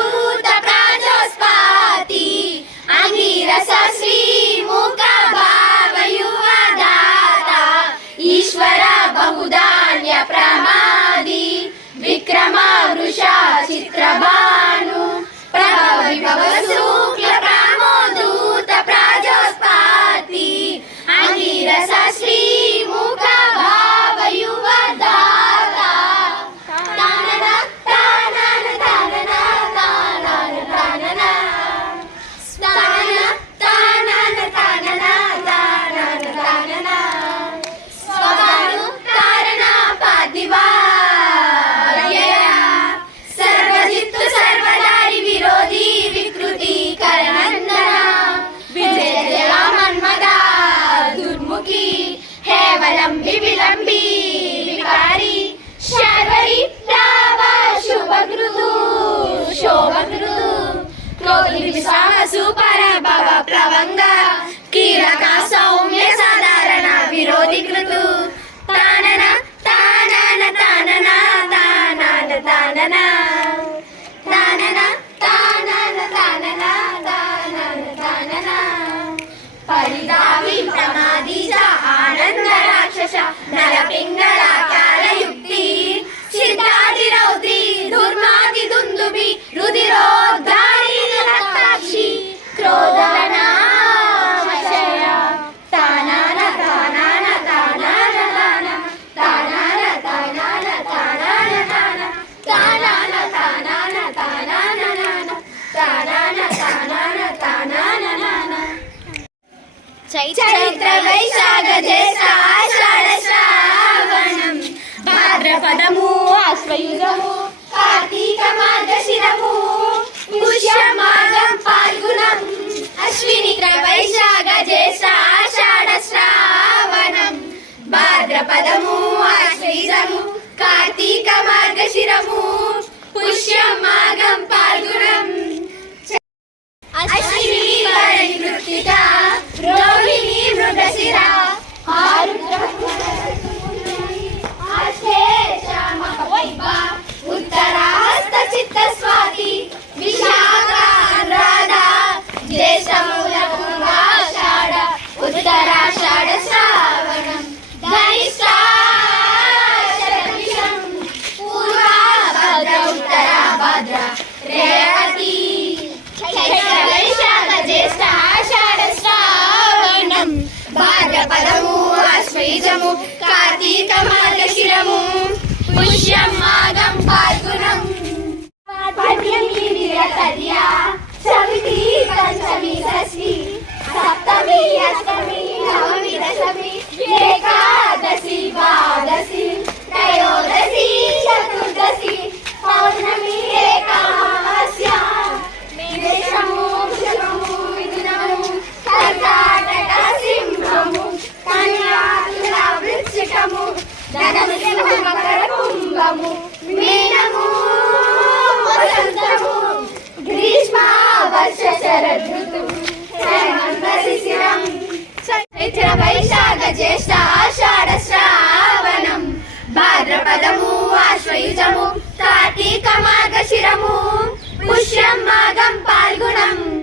ूत प्राजो स्पाति अङ्गीरसीमुखावयुवदा ईश्वर बहु धान्य प्रमादि विक्रमा ऋषा चित्रबा కీలక సౌమ్య సాధారణ విరోధి కృతు తానన తానన తానన తానన తానన. తానన తానన తానన తానన తానన. పరిదావి ప్రమాది ఆనంద రాక్షస నర చైత్ర వైశాఖ జ్యేష్ఠ ఆషాఢ శ్రావణం. భాద్రపదము ఆశ్వయుజము కార్తీక మార్గశిరము పుష్యమాఘం పాల్గుణం అశ్విని వైశాఖ జ్యేష్ఠ భద్ర రేవతి. వైశాఖ జ్యేష్ఠ ఆషాఢ శ్రావణం భాద్రపదము అశ్వయుజము కార్తీక మార్గశిరము. పుష్యం మాఘం జ్యేష్ఠ ఆషాఢ శ్రావణం. భాద్రపదము ఆశ్వయుజము కార్తీక మార్గశిరము పుష్యం మాఘం పాల్గుణం